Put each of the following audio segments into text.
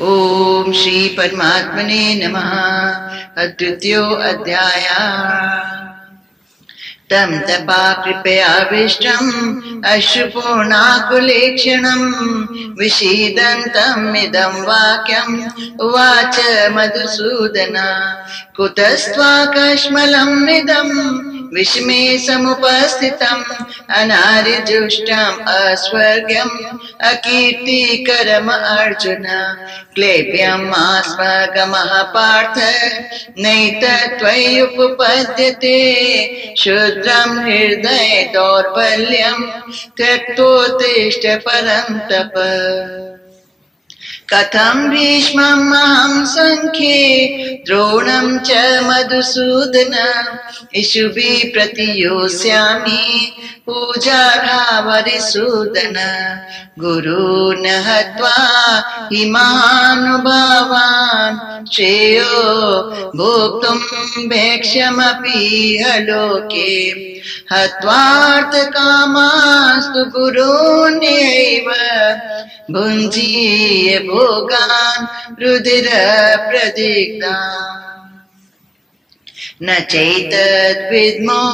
ओम श्री परमात्मने नमः। अद्वितीयो अध्याय। तं तपा कृपयाविष्टम् अश्रुपूर्णाकुलेक्षणम् विषीदन्तम् इदं वाक्यम् उवाच मधुसूदन। कुतस्त्वाकश्मलम् इदम् विषमे समुपस्थितम् अनारिजुष्टम् अस्वर्ग्यम् अकीर्तिकरम् अर्जुन। क्लेब्यम् आस्मगमः पार्थ नैतत्त्वय्युपपद्यते शुद्रम् हृदय दौर्बल्यम् त्यक्तोत्तिष्ठ परन्तप। कथं भीष्मम् अहं सङ्ख्ये द्रोणम् च मधुसूदन इषुभिः प्रतियोत्स्यामि पूजार्हा वरिसूदन। गुरून् हत्वा हि महानुभावान् श्रेयो भोक्तुम् भैक्ष्यमपीह लोके। हत्वार्थकामास्तु गुरून्यैव भुञ्जीय भोगान् रुधिरप्रदिग्धान्। न चैतद्विद्मो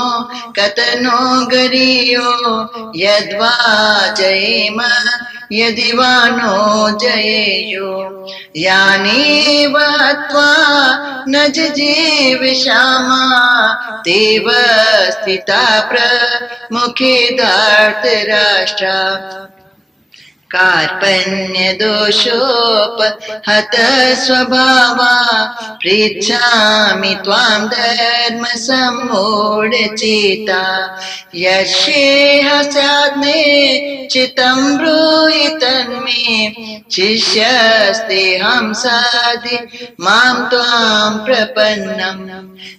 कतनो गरीयो यद्वा जयेम यदि वा नो जयेयो। यानेव हत्वा न जिजीविषामा तेव स्थिता प्रमुखे धृतराष्ट्रा। कार्पण्यदोषोपहत स्वभावा पृच्छामि त्वां धर्मसम्मूढचेता। यस्येह स्याद्मे चितं ब्रूहि तन्मे शिष्यस्तेऽहं साधि मां त्वां प्रपन्नम्।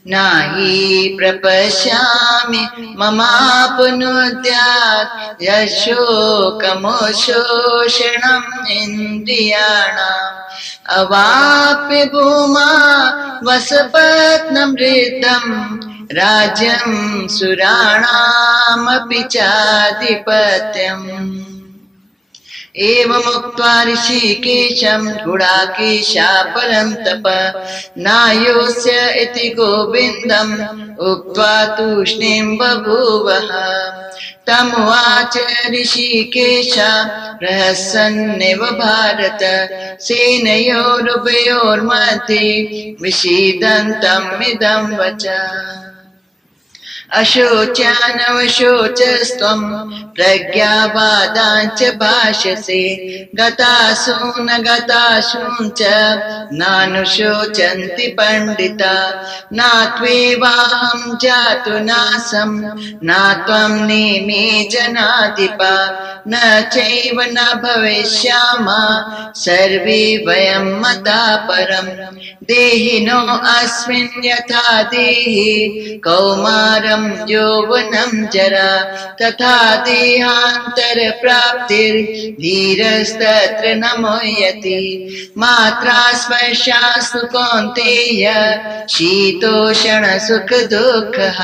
नाहि प्रपश्यामि ममापनुद्यात् यशोकमोषोषणम् इन्द्रियाणाम्। अवाप्य भूमा वसपत्नं वृद्धम् राज्यं सुराणामपि चाधिपत्यम्। एवमुक्त्वा ऋषिकेशं गुडाकेशा परं तप नायोस्य इति गोविन्दम् उक्त्वा तूष्णीं बभूवः। तमुवाच ऋषिकेश प्रहसन्निव भारत सेनयोरुभयोर्मध्ये विषीदन्तम् इदं वच। अशोच्यानवशोचस्त्वं प्रज्ञावादाञ्च भाषसे गतासु न गतासूञ्च नानुशोचन्ति पण्डिता। न त्वेवाहं जातु नासं न त्वं नेमे जनाधिपा न चैव न भविष्यामः सर्वे वयं मता परम्। देहिनो अस्मिन् यथा देहि कौमारं यौवनं जरा तथा देहान्तरप्राप्तिर्धीरस्तत्र न मुह्यते। मात्रा स्पर्शास्तु कौन्तेय शीतोषण सुख दुःखः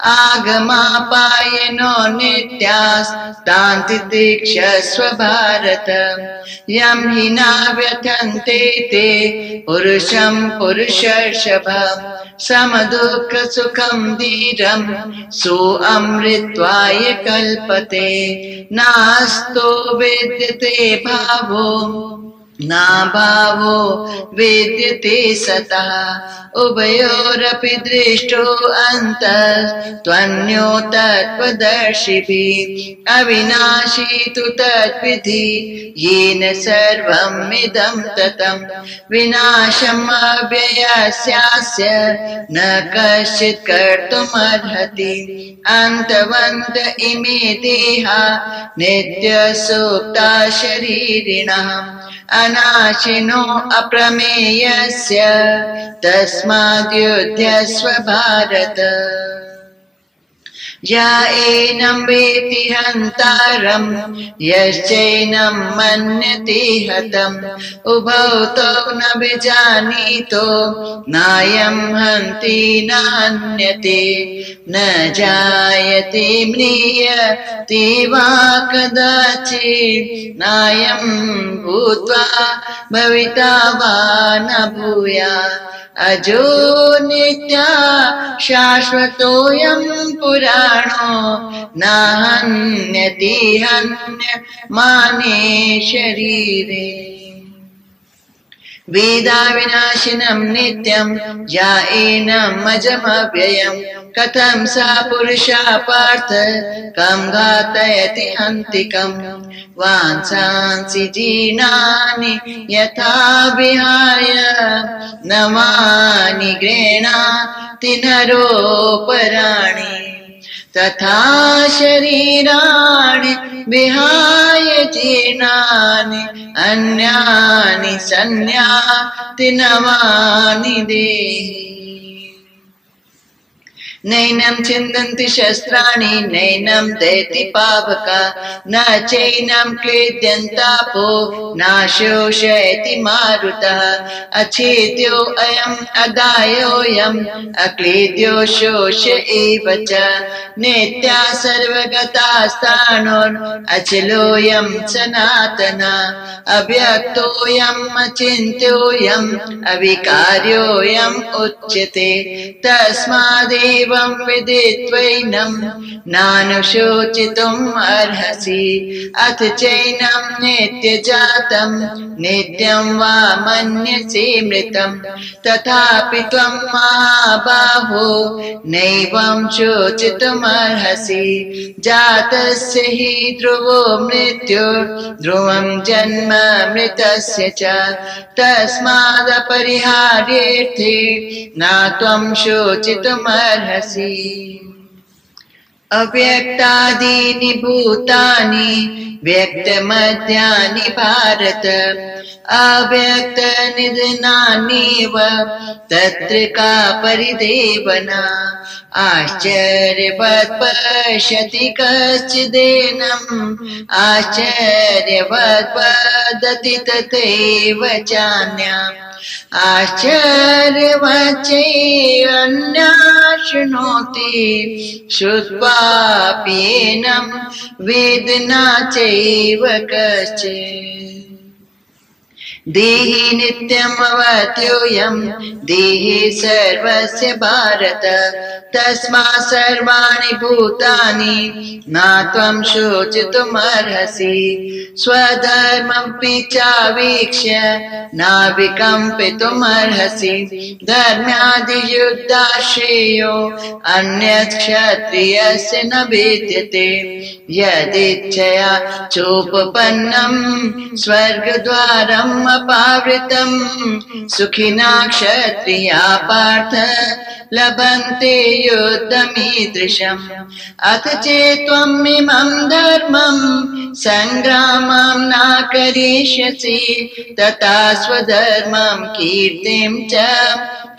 आगमापायनो नित्यास्तान्तितिक्षस्व भारत। यं हि न व्यथन्ते ते पुरुषं पुरुषर्षभ समदुःख सुखं धीरं सोऽमृत्वाय कल्पते। नास्तो विद्यते भावो नाभावो विद्यते सतः उभयोरपि दृष्टो अन्तस्त्वन्यो तत्त्वदर्शिभिः। अविनाशी तु तद्विधि येन सर्वम् इदं ततम्। विनाशम् अव्ययस्यास्य न कश्चित् कर्तुमर्हति। अन्तवन्त इमे देहा नित्यसुप्ता शरीरिणः अनाशिनो अप्रमेयस्य तस्माद्युध्यस्व भारत। या एनं वेति हन्तारं यश्चैनं मन्यते हतम् उभौ तौ न विजानीतो नायं हन्ति न हन्यते न जायते म्रियते वा कदाचित् नायं भूत्वा भविता वा न भूयात् अजो नित्या शाश्वतोऽयं पुराणो न हन्यते हन्यमाने शरीरे वेदा विनाशिनं नित्यं या एनम् अजमव्ययम् कथं सा पुरुषा पार्थ कं घातयति हन्तिकम् वांसांसि जीर्णानि यथा विहाय नवानि गृह्णाति नरोपराणि तथा शरीराणि विहाय जीर्णानि अन्यानि संयाति नवानि देहि नैनं छिन्दन्ति शस्त्राणि नैनं दहति पावका न चैनं क्लेद्यन्तापो न शोषयति मारुतः अच्छेद्यो अयम् अदायोऽयम् अक्लेद्यो शोष एव च नित्या सर्वगता स्थाणुर् अचलोऽयं सनातना अव्यक्तोऽयम् अचिन्त्योऽयम् अविकार्योऽयम् उच्यते तस्मादेव विदित्वैनं नानुशोचितुम् अर्हसि अथ चैनं नित्यजातं नित्यं वा मन्यसे मृतं तथापि त्वं महाबाहो नैवं शोचितुमर्हसि जातस्य हि ध्रुवो मृत्युर्ध्रुवं जन्म मृतस्य च तस्मादपरिहार्येऽर्थे न त्वं शोचितुमर्हसि अव्यक्तादीनि भूतानि व्यक्तमध्यानि भारत अव्यक्तनिधनान्येव तत्र का परिदेवना आश्चर्यवत् पश्यति कश्चिदेनम् आश्चर्यवत् वदति तथैव चान्यम् आश्चर्यवच्चैवन्यः शृणोति श्रुत्वाप्येनं वेद न चैव कश्चित् देहि नित्यमवत्योऽयं देहि सर्वस्य भारत तस्मात् सर्वाणि भूतानि न त्वं शोचितुमर्हसि स्वधर्ममपि चावीक्ष्य न विकम्पितुमर्हसि धर्म्यादियुद्धाश्रेयो अन्यत् क्षत्रियस्य न विद्यते यदिच्छया चोपपन्नं स्वर्गद्वारम् अपावृतं सुखिना क्षत्रिया पार्थ लभन्ते युद्धमीदृशम् अथ चेत् त्वम् इमं धर्मं संग्रामं न करिष्यसि तथा स्वधर्मं कीर्तिं च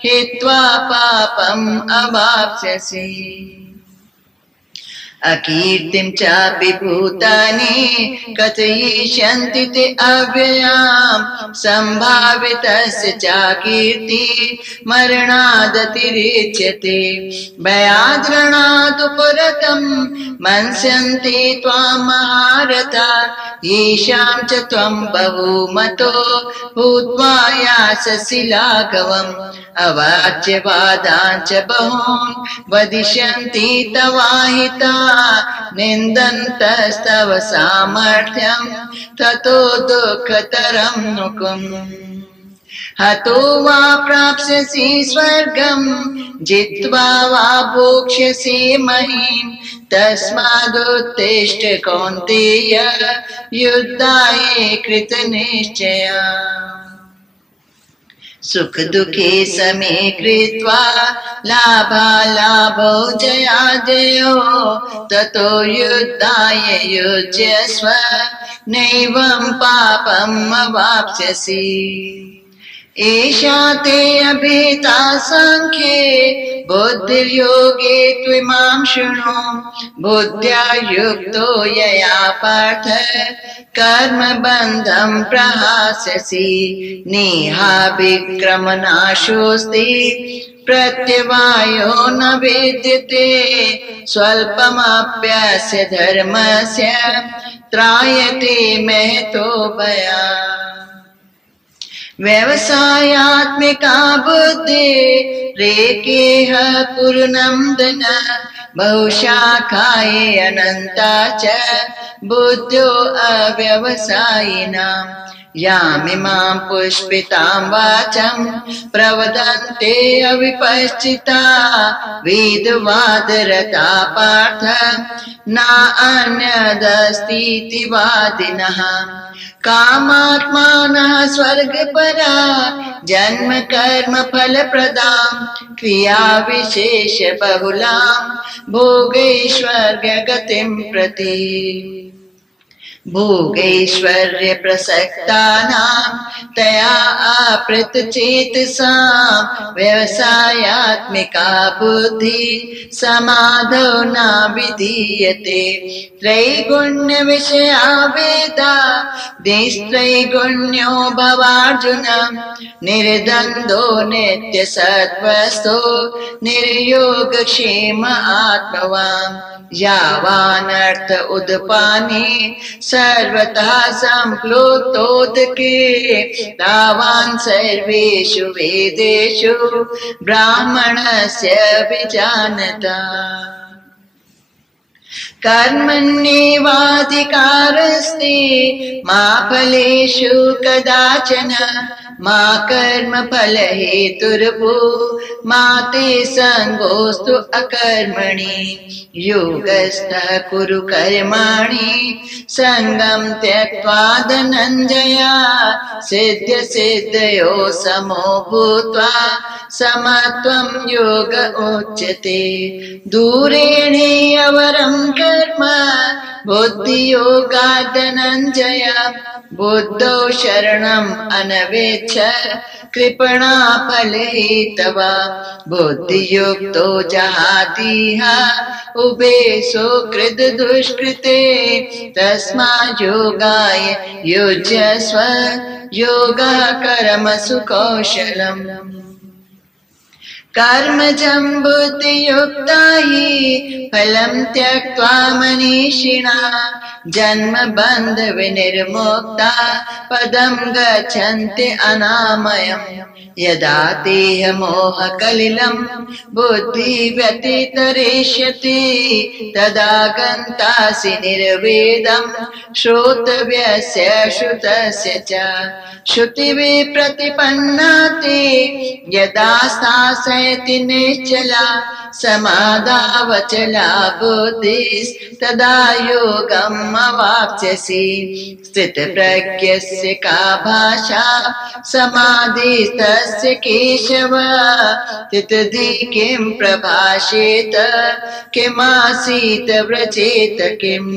हित्वा पापम् अवाप्स्यसि अकीर्तिं चापि भूतानि कथयिष्यन्ति ते अव्ययाम् सम्भावितस्य चाकीर्ति मरणादतिरिच्यते भयाद्रणादु पुरतं मन्स्यन्ति त्वां महारथा येषां च त्वं बहुमतो भूत्वा यास्यसि लाघवम् अवाच्यवादान् च बहून् वदिष्यन्ति तवाहिता निन्दन्तस्तव सामर्थ्यं ततो दुःखतरं नुकम् हतो वा प्राप्स्यसि स्वर्गं जित्वा वा भोक्ष्यसि महीम् तस्मादुत्तिष्ठ कौन्तेय युद्धाय कृतनिश्चया सुख दुखे समे कृत्वा लाभालाभौ जयाजयो ततो युद्धाय युज्यस्व नैवं पापम् अवाप्स्यसि एषा ते अभिता सांख्ये बुद्धिर्योगे त्विमां शृणु बुद्ध्या युक्तो यया पार्थ कर्मबन्धं प्रहास्यसि नेहा विक्रमनाशोऽस्ति प्रत्यवायो न विद्यते स्वल्पमप्यस्य धर्मस्य त्रायते महतो भयात् व्यवसायात्मिका बुद्धि रेकेह पूर्णं बहुशाखाये अनन्ता च बुद्ध्यो अव्यवसायिनाम् यामिमां पुष्पितां वाचं प्रवदन्ते अविपश्चिता वेदवादरता पार्थ न अन्यदस्तीति वादिनः कामात्मानः स्वर्गपरा जन्म कर्म फलप्रदां क्रिया विशेष बहुलां भोगैश्वर्यगतिं प्रति भोगैश्वर्य प्रसक्तानां तया अपृतचेतसां व्यवसायात्मिका बुद्धि समाधौ न विधीयते त्रैगुण्य विषया वेदा निस्त्रैगुण्यो भवार्जुन निर्द्वन्द्वो नित्य सत्त्वस्थो निर्योगक्षेम आत्मवान् यावानर्थ उदपाने सर्वतः संप्लुतोदके तावान् सर्वेषु वेदेषु ब्राह्मणस्य विजानता कर्मण्येवाधिकारस्ते मा फलेषु कदाचन मा कर्मफलहेतुर्भू मा ते सङ्गोऽस्तु अकर्मणि योगस्थः कुरु कर्माणि सङ्गं त्यक्त्वा धनञ्जय सिद्ध सिद्धयो समो भूत्वा समत्वं योग उच्यते दूरेणेऽवरं कर्म बुद्धियोगात् धनञ्जय बुद्धौ शरणम् अनवेच्छ कृपणा फलहेतवा बुद्धियुक्तो जहातीह उभे सुकृत दुष्कृते तस्मात् योगाय युज्यस्व योगः कर्मसु कौशलम् कर्मजं बुद्धियुक्ता हि फलं त्यक्त्वा मनीषिणा जन्मबन्ध विनिर्मुक्ता पदं गच्छन्ति अनामयम् यदा तेह मोह कलिलं बुद्धि व्यतितरिष्यति तदा गन्तासि निर्वेदं श्रोतव्यस्य श्रुतस्य च श्रुतिवे प्रतिपन्ना ते यदा स्थास्यति निश्चला समाधावचला बुद्धिस्तदा योगम् अवाप्स्यसि स्थितप्रज्ञस्य का भाषा समाधिस्तस्य केशव तितधि किं प्रभाषेत किमासीत व्रजेत किम्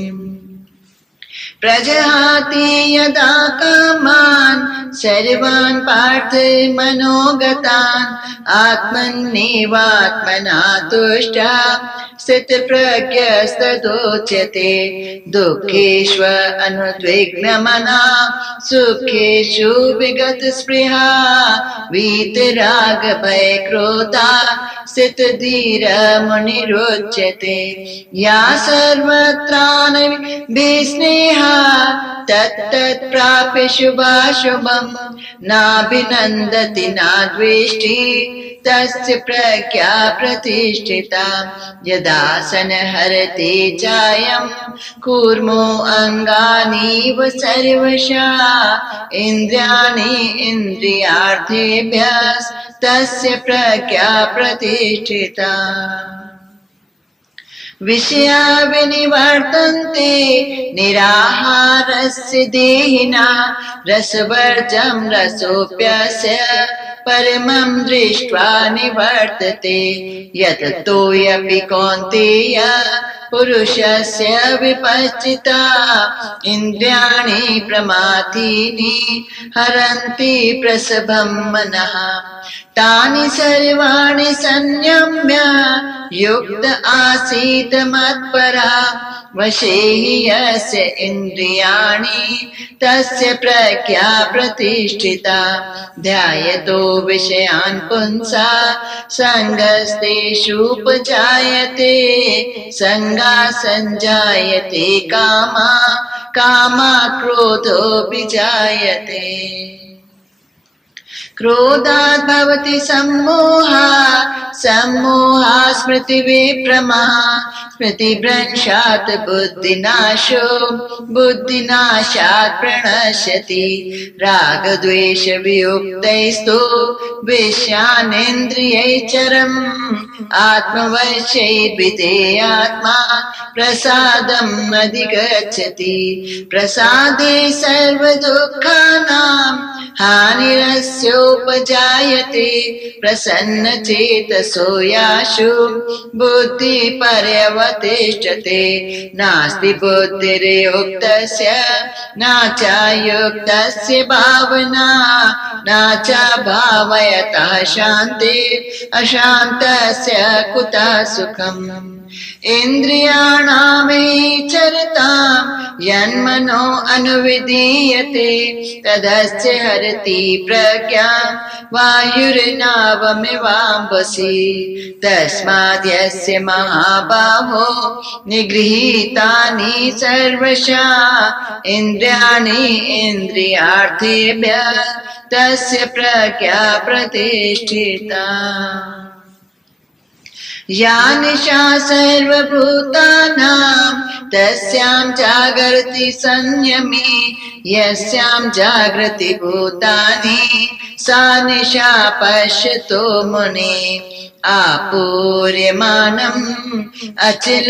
प्रजहाति यदा कामान् सर्वान् पार्थ मनोगतान् आत्मन्नेवात्मना तुष्टा स्थितप्रज्ञस्तदोच्यते दुःखेष्व अनुद्विग्नमना सुखेषु विगतस्पृहा वीतराग भय क्रोधा स्थितधीर मुनिरुच्यते या सर्वत्रानभिस्नेहा तत्तत् प्राप्य शुभाशुभम् नाभिनन्दति नाद्वेष्टि तस्य प्रज्ञा प्रतिष्ठिता यदा संहरते चायं कूर्मो अङ्गानीव सर्वशः इन्द्रियाणि इन्द्रियार्थेभ्यस्तस्य प्रज्ञा प्रतिष्ठिता विषया विनिवर्तन्ते निराहारस्य देहिना रसवर्जं रसोऽप्यस्य परमं दृष्ट्वा निवर्तते यततोऽपि कौन्तेय पुरुषस्य विपश्चिता इन्द्रियाणि प्रमाथीनि हरन्ति प्रसभं मनः तानि सर्वाणि संयम्य युक्त आसीत् मत्परा वशे हि यस्य इन्द्रियाणि तस्य प्रज्ञा प्रतिष्ठिता ध्यायतो विषयान् पुंसा सङ्गस्तेषुपजायते संगा संजायते कामा कामा क्रोधोऽपि जायते क्रोधात् भवति सम्मोहः सम्मोहात् स्मृतिविभ्रमः स्मृतिभ्रंशात् बुद्धिनाशो बुद्धिनाशात् प्रणश्यति रागद्वेषवियुक्तैस्तु विषयानेन्द्रियैश्चरम् आत्मवशैर्विधेयात्मा प्रसादम् अधिगच्छति प्रसादे सर्वदुःखानां हानिरस्योपजायते प्रसन्नचेतसो याशु बुद्धिपर्यवतिष्ठते नास्ति बुद्धिर्युक्तस्य न चायुक्तस्य भावना न च भावयतः शान्ति अशान्तस्य कुतः सुखम् इन्द्रियाणामेचरतां यन्मनो अनुविधीयते तदस्य हरति प्रज्ञां वायुर्नावमिवाम्भसि तस्माद् यस्य महाबाहो निगृहीतानि सर्वशः इन्द्रियाणि इन्द्रियार्थेभ्यः तस्य प्रज्ञा प्रतिष्ठिता या निशा सर्वभूतानां तस्यां जागर्ति संयमी यस्यां जागृति भूतानि सा निशा पश्यतो मुनिः आपूर्यमानम् अचिल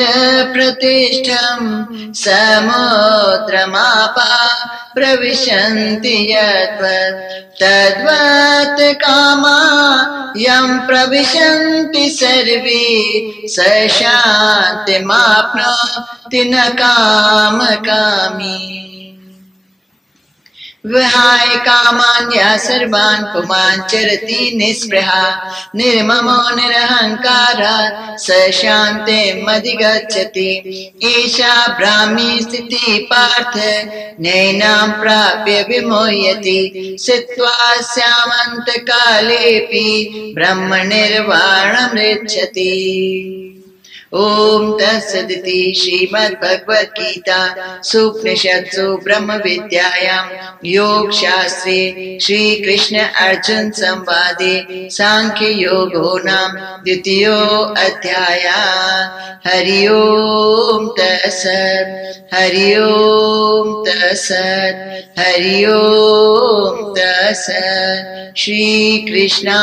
प्रतिष्ठम् समुद्रमापा प्रविशन्ति यद्वत् तद्वत् कामा यं प्रविशन्ति सर्वे स शान्तिमाप्नोति न कामकामी विहाय कामान्या सर्वान् पुमान् चरति निःस्पृहा निर्ममो निरहङ्कारात् स शान्तिमधिगच्छति एषा ब्राह्मी स्थितिः पार्थ नैनां प्राप्य विमुह्यति स्थित्वा स्यामन्तकालेऽपि ब्रह्मनिर्वाणमृच्छति ओम तत्सदिति श्रीमद्भगवद्गीता सूपनिषत्सु ब्रह्म विद्यायां योग शास्त्रे श्री कृष्ण अर्जुन संवादे सांख्य योगो नाम द्वितीयो अध्यायः हरि ओम तत्सत् हरि ओम तत्सत् हरि ओम तत्सत् श्री कृष्णा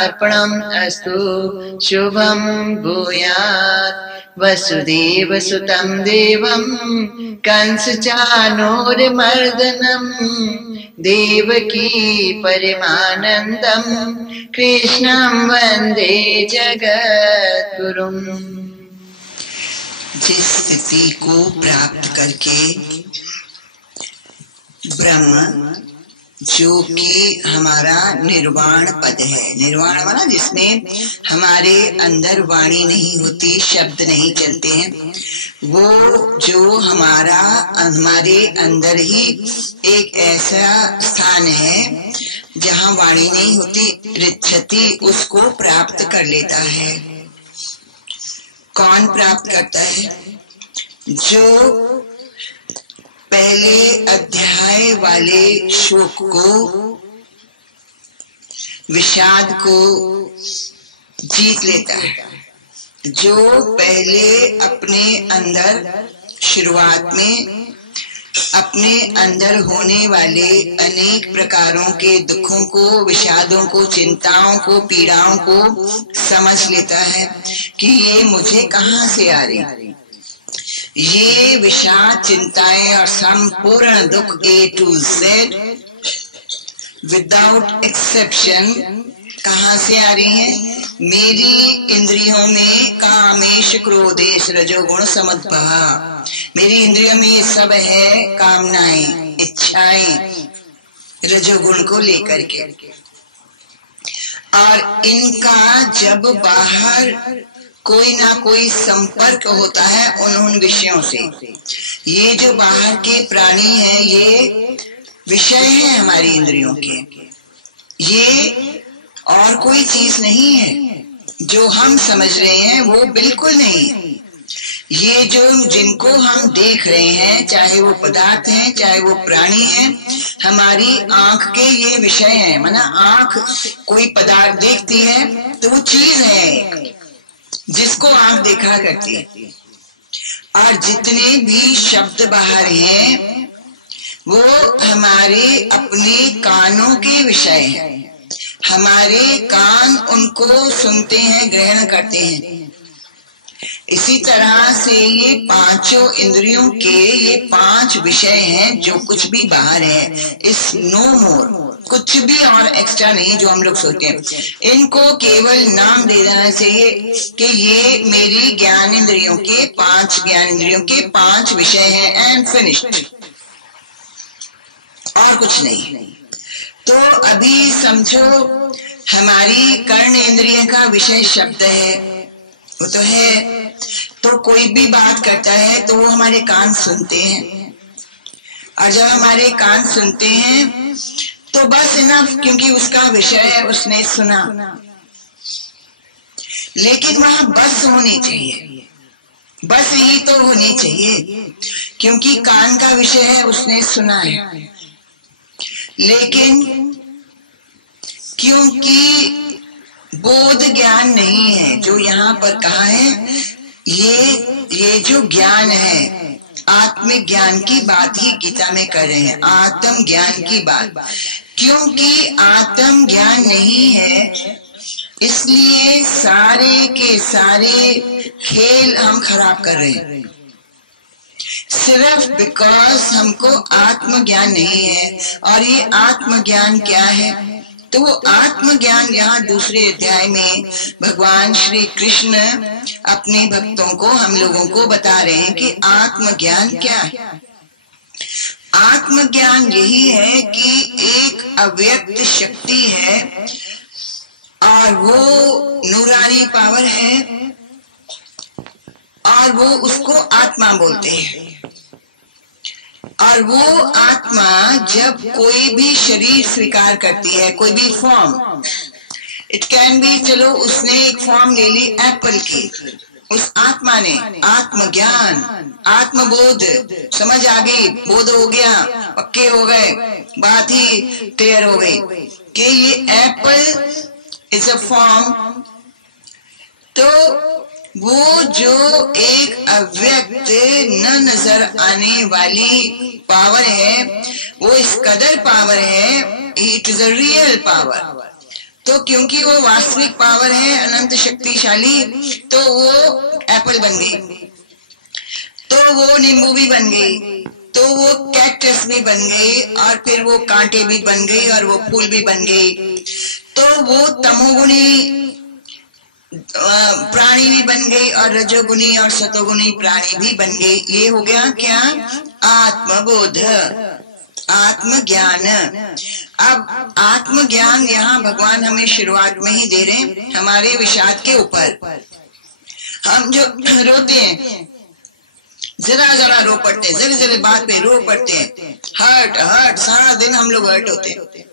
अर्पणम् अस्तु शुभं भूयात् वसुदेव सुतं देवं कंसचानूरमर्दनं देवकी परमानन्दं कृष्णं वन्दे जगद्गुरुम्। जिस स्थिति को प्राप्त करके ब्रह्म जो कि हमारा निर्वाण पद है, निर्वाण माना जिसमें हमारे अंदर वाणी नहीं होती, शब्द नहीं चलते हैं, वो जो हमारे अंदर ही एक ऐसा स्थान है जहाँ वाणी नहीं होती, ऋच्छति, उसको प्राप्त कर लेता है। कौन प्राप्त करता है? जो पहले अध्याय वाले शोक को, विषाद को जीत लेता है, जो पहले अपने अंदर शुरुआत में अपने अंदर होने वाले अनेक प्रकारों के दुखों को, विषादों को, चिंताओं को, पीड़ाओं को समझ लेता है कि ये मुझे कहाँ से आ रही, ये विषाद, चिंताएं और संपूर्ण दुख A to Z without exception कहाँ से आ रही हैं? मेरी इंद्रियों में कामेश क्रोधेश रजोगुण समुद्भव। मेरी इंद्रियों में ये सब है, कामनाएं, इच्छाएं, रजोगुण को लेकर के। और इनका जब बाहर कोई ना कोई संपर्क होता है उन विषयों से, ये जो बाहर के प्राणी हैं ये विषय हैं हमारी इंद्रियों के, ये और कोई चीज नहीं है। जो हम समझ रहे हैं वो बिल्कुल नहीं है। ये जो जिनको हम देख रहे हैं, चाहे वो पदार्थ हैं चाहे वो प्राणी हैं, हमारी आंख के ये विषय हैं। माना आंख कोई पदार्थ देखती है तो वो चीज है जिसको आंख देखा करती है। और जितने भी शब्द बाहर हैं वो हमारे अपने कानों के विषय हैं। हमारे कान उनको सुनते हैं, ग्रहण करते हैं। इसी तरह से ये पांचों इंद्रियों के ये 5 विषय हैं जो कुछ भी बाहर है, इस नो मोर, कुछ भी और एक्स्ट्रा नहीं जो हम लोग सोचते हैं। इनको केवल नाम दे देना चाहिए कि ये मेरी ज्ञान इंद्रियों के 5 ज्ञान इंद्रियों के 5 विषय हैं, एंड फिनिश्ड, और कुछ नहीं। तो अभी समझो हमारी कर्ण इंद्रिय का विषय शब्द है, वो तो है। तो कोई भी बात करता है तो वो हमारे कान सुनते हैं, और जब हमारे कान सुनते हैं तो बस इनफ, क्योंकि उसका विषय है, उसने सुना। लेकिन वहां बस होनी चाहिए, बस ही तो होनी चाहिए, क्योंकि कान का विषय है, उसने सुना है। लेकिन क्योंकि बोध ज्ञान नहीं है, जो यहाँ पर कहा है, ये जो ज्ञान है, आत्म ज्ञान की बात ही गीता में कर रहे हैं, आत्म ज्ञान की बात। क्योंकि आत्म ज्ञान नहीं है, इसलिए सारे के सारे खेल हम खराब कर रहे हैं, सिर्फ बिकॉज हमको आत्मज्ञान नहीं है। और ये आत्मज्ञान क्या है? तो वो आत्मज्ञान यहाँ दूसरे अध्याय में भगवान श्री कृष्ण अपने भक्तों को, हम लोगों को बता रहे हैं कि आत्मज्ञान क्या है। आत्मज्ञान यही है कि एक अव्यक्त शक्ति है और वो नूरानी पावर है, और वो उसको आत्मा बोलते हैं। और वो आत्मा जब कोई भी शरीर स्वीकार करती है, कोई भी फॉर्म, इट कैन बी, चलो उसने एक फॉर्म ले ली एप्पल की, उस आत्मा ने आत्मज्ञान, आत्मबोध, समझ आ गई, बोध हो गया, पक्के हो गए, बात ही क्लियर हो गई कि ये एप्पल इज अ फॉर्म। तो वो जो एक अव्यक्त न नजर आने वाली पावर है, वो इस कदर पावर है, it is a real power. तो क्योंकि वो वास्तविक पावर है, अनंत शक्तिशाली, तो वो एप्पल बन गई, तो वो नींबू भी बन गई, तो वो कैक्टस भी बन गई, और फिर वो कांटे भी बन गई, और वो फूल भी बन गई। तो वो तमोगुणी प्राणी भी बन गई, और रजोगुणी और सतोगुणी प्राणी भी बन गई। ये हो गया क्या? आत्मबोध, आत्मज्ञान। अब आत्मज्ञान यहाँ भगवान हमें शुरुआत में ही दे रहे हैं, हमारे विषाद के ऊपर। हम जो रोते हैं, जरा जरा रो पड़ते हैं, जरा जरा बात पे रो पड़ते हैं, हर्ट हर्ट, सारा दिन हम लोग हर्ट होते हैं,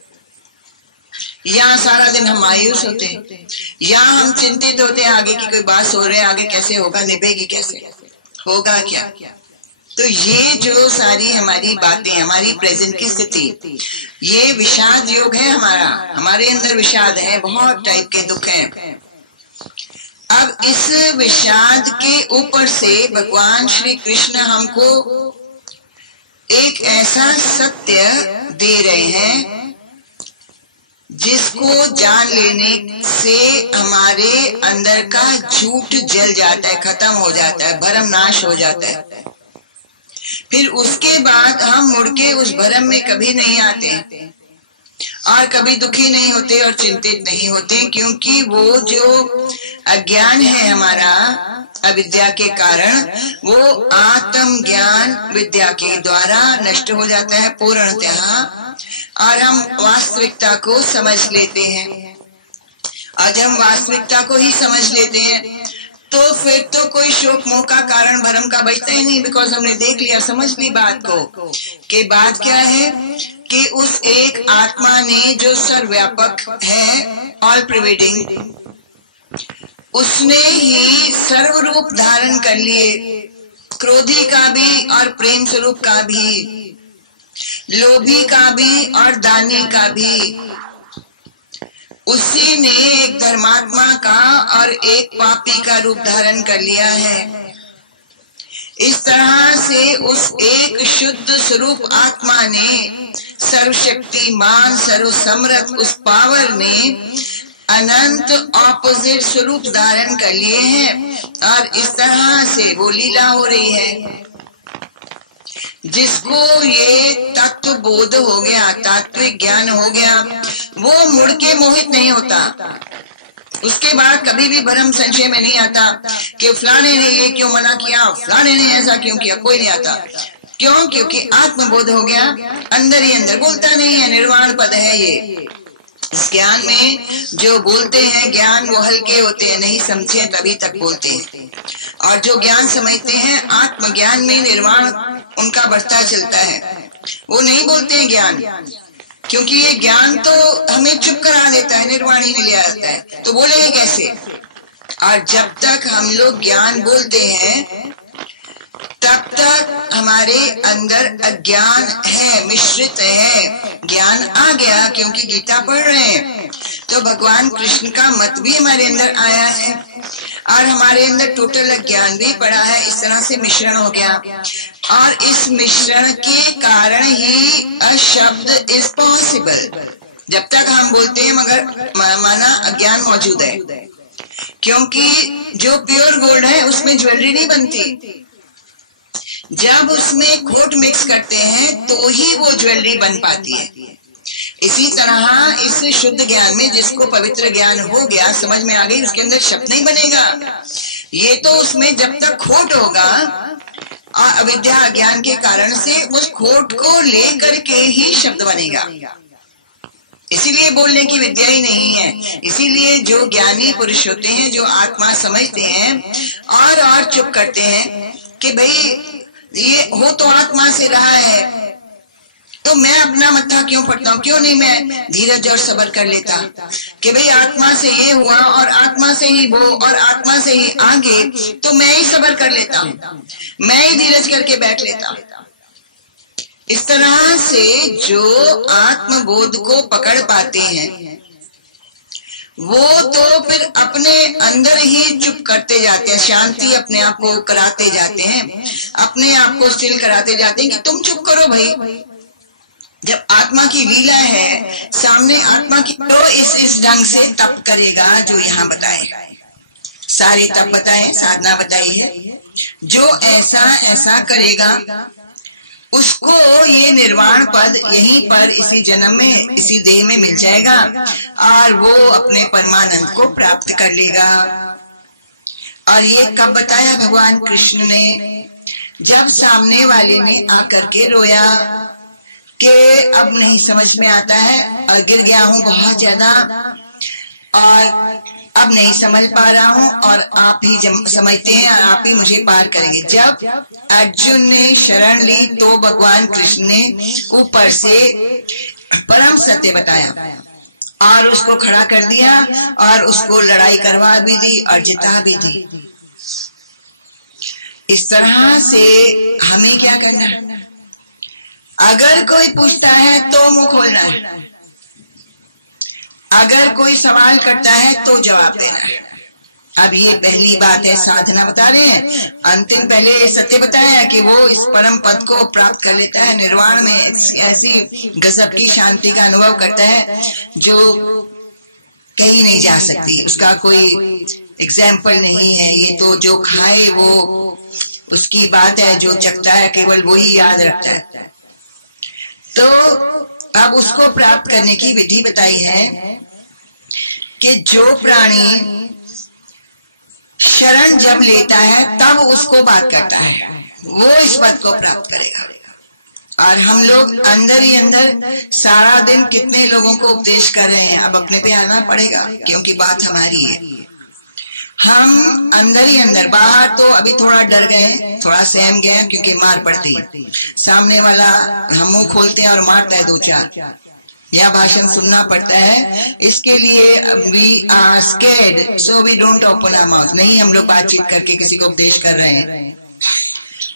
या सारा दिन हम मायूस होते हैं, या हम चिंतित होते हैं आगे की कोई बात सोच रहे हैं, आगे कैसे होगा, निभेगी कैसे, होगा क्या। तो ये जो सारी हमारी बातें, हमारी प्रेजेंट की स्थिति, ये विषाद योग है हमारा, हमारे अंदर विषाद है, बहुत टाइप के दुख हैं। अब इस विषाद के ऊपर से भगवान श्री कृष्ण हमको एक ऐसा सत्य दे रहे हैं जिसको जान लेने से हमारे अंदर का झूठ जल जाता है, खत्म हो जाता है, भरम नाश हो जाता है। फिर उसके बाद हम मुड़ के उस भरम में कभी नहीं आते हैं, और कभी दुखी नहीं होते और चिंतित नहीं होते, क्योंकि वो जो अज्ञान है हमारा अविद्या के कारण, वो आत्म ज्ञान विद्या के द्वारा नष्ट हो जाता है पूर्णतः, और हम वास्तविकता को समझ लेते हैं। और जब हम वास्तविकता को ही समझ लेते हैं तो फिर तो कोई शोक मोह का कारण भरम का बचता ही नहीं, बिकॉज हमने देख लिया, समझ ली बात को। कि बात क्या है कि उस एक आत्मा ने जो सर्वव्यापक है, ऑल प्रिवेडिंग, उसने ही सर्व रूप धारण कर लिए, क्रोधी का भी और प्रेम स्वरूप का भी, लोभी का भी और दानी का भी। उसी ने एक धर्मात्मा का और एक पापी का रूप धारण कर लिया है। इस तरह से उस एक शुद्ध स्वरूप आत्मा ने, सर्वशक्तिमान सर्वसमर्थ उस पावर ने अनंत ऑपोजिट स्वरूप धारण कर लिए हैं, और इस तरह से वो लीला हो रही है। जिसको ये तत्व बोध हो गया, तात्विक ज्ञान हो गया, वो मुड़ के मोहित नहीं होता। उसके बाद कभी भी भ्रम संशय में नहीं आता कि फलाने ने ये क्यों मना किया, फलाने ने ऐसा क्यों किया, कोई नहीं आता। क्यों? क्योंकि आत्मबोध हो गया, अंदर ही अंदर, बोलता नहीं है, निर्वाण पद है ये। इस ज्ञान में जो बोलते हैं ज्ञान वो हल्के होते हैं, नहीं समझे तभी तक बोलते हैं, और जो ज्ञान समझते हैं आत्मज्ञान में निर्वाण उनका बढ़ता चलता है, वो नहीं बोलते हैं ज्ञान, क्योंकि ये ज्ञान तो हमें चुप करा देता है, निर्वाणी में ले आता है, तो बोलेंगे कैसे। और जब तक हम लोग ज्ञान बोलते हैं तब तक हमारे अंदर अज्ञान है, मिश्रित है। ज्ञान आ गया क्योंकि गीता पढ़ रहे हैं, तो भगवान कृष्ण का मत भी हमारे अंदर आया है, और हमारे अंदर टोटल अज्ञान भी पड़ा है। इस तरह से मिश्रण हो गया, और इस मिश्रण के कारण ही अशब्द इज पॉसिबल। जब तक हम बोलते हैं मगर माना अज्ञान मौजूद है, क्योंकि जो प्योर गोल्ड है उसमें ज्वेलरी नहीं बनती। जब उसमें खोट मिक्स करते हैं तो ही वो ज्वेलरी बन पाती है। इसी तरह इस शुद्ध ज्ञान में जिसको पवित्र ज्ञान हो गया, समझ में आ गई, उसके अंदर शब्द नहीं बनेगा। ये तो उसमें जब तक खोट होगा, अविद्या ज्ञान के कारण से उस खोट को लेकर के ही शब्द बनेगा। इसीलिए बोलने की विद्या ही नहीं है। इसीलिए जो ज्ञानी पुरुष होते हैं, जो आत्मा समझते हैं और चुप करते हैं कि भाई ये हो तो आत्मा से रहा है, तो मैं अपना मत्था क्यों फटता हूँ, क्यों नहीं मैं धीरज और सब्र कर लेता कि भाई आत्मा से ये हुआ और आत्मा से ही वो और आत्मा से ही आगे, तो मैं ही सब्र कर लेता हूँ, मैं ही धीरज करके बैठ लेता हूँ। इस तरह से जो आत्मबोध को पकड़ पाते हैं वो तो फिर अपने अंदर ही चुप करते जाते हैं, शांति अपने आप को कराते जाते हैं, अपने आप को स्थिर कराते जाते हैं कि तुम चुप करो भाई। जब आत्मा की लीला है सामने आत्मा की, तो इस ढंग से तप करेगा जो यहाँ बताए, सारे तप बताए, साधना बताई है। जो ऐसा ऐसा करेगा उसको ये निर्वाण पद यहीं पर इसी जन्म में इसी देह में मिल जाएगा, और वो अपने परमानंद को प्राप्त कर लेगा। और ये कब बताया भगवान कृष्ण ने? जब सामने वाले ने आकर के रोया कि अब नहीं समझ में आता है और गिर गया हूँ बहुत ज्यादा और अब नहीं समझ पा रहा हूँ, और आप ही समझते हैं और आप ही मुझे पार करेंगे। जब अर्जुन ने शरण ली तो भगवान कृष्ण ने ऊपर से परम सत्य बताया और उसको खड़ा कर दिया और उसको लड़ाई करवा भी दी और जिता भी दी। इस तरह से हमें क्या करना है? अगर कोई पूछता है तो मुंह खोलना है, अगर कोई सवाल करता है तो जवाब देना है। अब ये पहली बात है, साधना बता रहे हैं। अंतिम पहले सत्य बताया कि वो इस परम पद को प्राप्त कर लेता है, निर्वाण में ऐसी गजब की शांति का अनुभव करता है जो कहीं नहीं जा सकती, उसका कोई एग्जाम्पल नहीं है। ये तो जो खाए वो उसकी बात है, जो चखता है केवल वो ही याद रखता है। तो अब उसको प्राप्त करने की विधि बताई है कि जो प्राणी शरण जब लेता है तब उसको बात करता है, वो इस पद को प्राप्त करेगा। और हम लोग अंदर ही अंदर सारा दिन कितने लोगों को उपदेश कर रहे हैं। अब अपने पे आना पड़ेगा, क्योंकि बात हमारी है। हम अंदर ही अंदर, बाहर तो अभी थोड़ा डर गए, थोड़ा सहम गए, क्योंकि मार पड़ती है। सामने वाला हम मुंह खोलते हैं और मारता है 2-4, या भाषण सुनना पड़ता है। इसके लिए we are scared, so we don't open our mouth. नहीं हम लोग बातचीत करके किसी को उपदेश कर रहे हैं,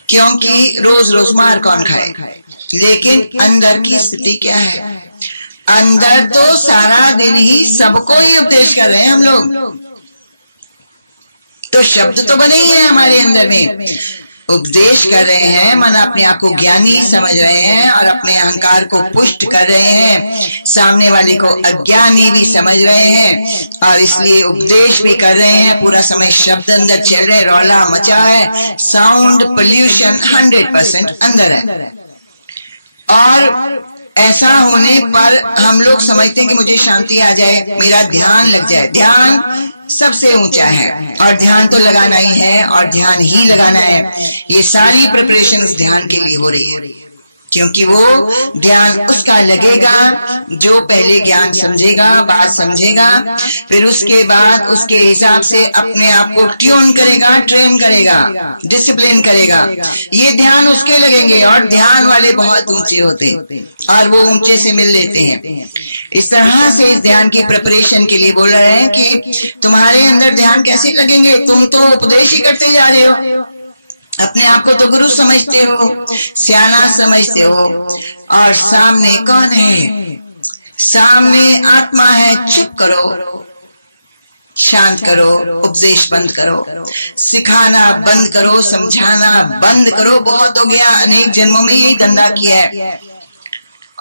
क्योंकि रोज रोज मार कौन खाए। लेकिन अंदर की स्थिति क्या है? अंदर तो सारा दिन ही सबको ही उपदेश कर रहे हैं हम लोग। तो शब्द तो बने ही है हमारे अंदर में, उपदेश कर रहे हैं, मन अपने आप को ज्ञानी समझ रहे हैं और अपने अहंकार को पुष्ट कर रहे हैं, सामने वाले को अज्ञानी भी समझ रहे हैं, और इसलिए उपदेश भी कर रहे हैं। पूरा समय शब्द अंदर चल रहे, रौला मचा है, साउंड पोल्यूशन 100% अंदर है। और ऐसा होने पर हम लोग समझते हैं कि मुझे शांति आ जाए, मेरा ध्यान लग जाए। ध्यान सबसे ऊंचा है, और ध्यान तो लगाना ही है, और ध्यान ही लगाना है। ये सारी प्रिपरेशंस ध्यान के लिए हो रही है, क्योंकि वो ध्यान उसका लगेगा जो पहले ज्ञान समझेगा, बात समझेगा, फिर उसके बाद उसके हिसाब से अपने आप को ट्यून करेगा, ट्रेन करेगा, डिसिप्लिन करेगा। ये ध्यान उसके लगेंगे, और ध्यान वाले बहुत ऊंचे होते और वो ऊंचे से मिल लेते हैं। इस तरह से इस ध्यान की प्रिपरेशन के लिए बोल रहे हैं कि तुम्हारे अंदर ध्यान कैसे लगेंगे? तुम तो उपदेश ही करते जा रहे हो, अपने आप को तो गुरु समझते हो, सियाना समझते हो, और सामने कौन है? सामने आत्मा है। चुप करो, शांत करो, उपदेश बंद करो, सिखाना बंद करो, समझाना बंद करो। बहुत हो गया, अनेक जन्मों में यही धंधा किया है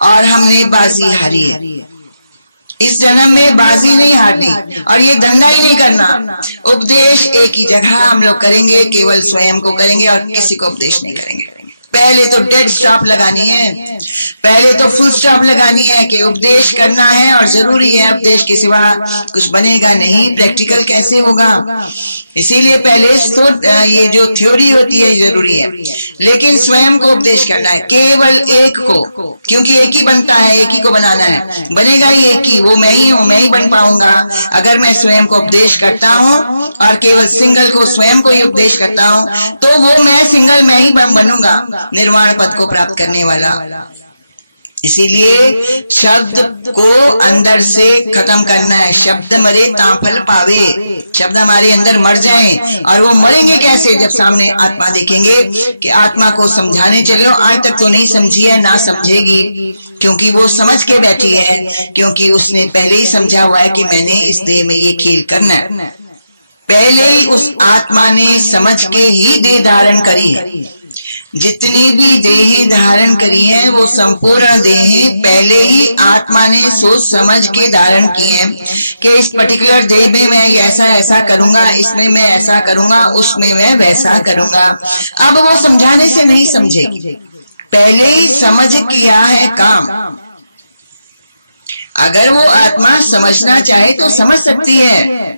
और हमने बाजी हारी है। इस जन्म में बाजी नहीं हारनी, और ये धंधा ही नहीं करना। उपदेश एक ही जगह हम लोग करेंगे, केवल स्वयं को करेंगे और किसी को उपदेश नहीं करेंगे। पहले तो डेड स्टॉप लगानी है, पहले तो फुल स्टॉप लगानी है कि उपदेश करना है और जरूरी है। उपदेश के सिवा कुछ बनेगा नहीं, प्रैक्टिकल कैसे होगा? इसीलिए पहले तो ये जो थ्योरी होती है जरूरी है, लेकिन स्वयं को उपदेश करना है, केवल एक को, क्योंकि एक ही बनता है, एक ही को बनाना है। बनेगा ही एक ही, वो मैं ही हूँ, मैं ही बन पाऊंगा अगर मैं स्वयं को उपदेश करता हूँ और केवल सिंगल को स्वयं को ही उपदेश करता हूँ, तो वो मैं सिंगल मैं ही बनूंगा, निर्वाण पद को प्राप्त करने वाला। इसीलिए शब्द को अंदर से खत्म करना है। शब्द मरे तांफल पावे, शब्द हमारे अंदर मर जाएं, और वो मरेंगे कैसे? जब सामने आत्मा देखेंगे कि आत्मा को समझाने चले हो, आज तक तो नहीं समझी है, ना समझेगी, क्योंकि वो समझ के बैठी है, क्योंकि उसने पहले ही समझा हुआ है कि मैंने इस देह में ये खेल करना है। पहले ही उस आत्मा ने समझ के ही देह धारण करी है। जितनी भी देह धारण करी है वो संपूर्ण देह पहले ही आत्मा ने सोच समझ के धारण की है कि इस पर्टिकुलर देह में मैं ऐसा ऐसा करूंगा, इसमें मैं ऐसा करूंगा, उसमें मैं वैसा करूंगा। अब वो समझाने से नहीं समझेगी, पहले ही समझ किया है काम। अगर वो आत्मा समझना चाहे तो समझ सकती है,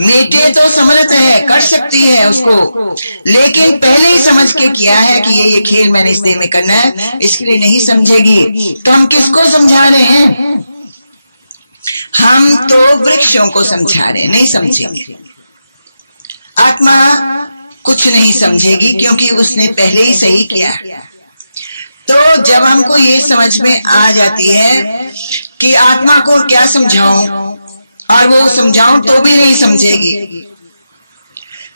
मेटे तो समर्थ है, कर सकती है उसको, लेकिन पहले ही समझ के किया है कि ये खेल मैंने इस देह में करना है, इसके लिए नहीं समझेगी। तो हम किसको समझा रहे हैं? हम तो वृक्षों को समझा रहे हैं, नहीं समझेंगे। आत्मा कुछ नहीं समझेगी, क्योंकि उसने पहले ही सही किया। तो जब हमको ये समझ में आ जाती है कि आत्मा को क्या समझाऊं, और वो समझाऊं तो भी नहीं समझेगी,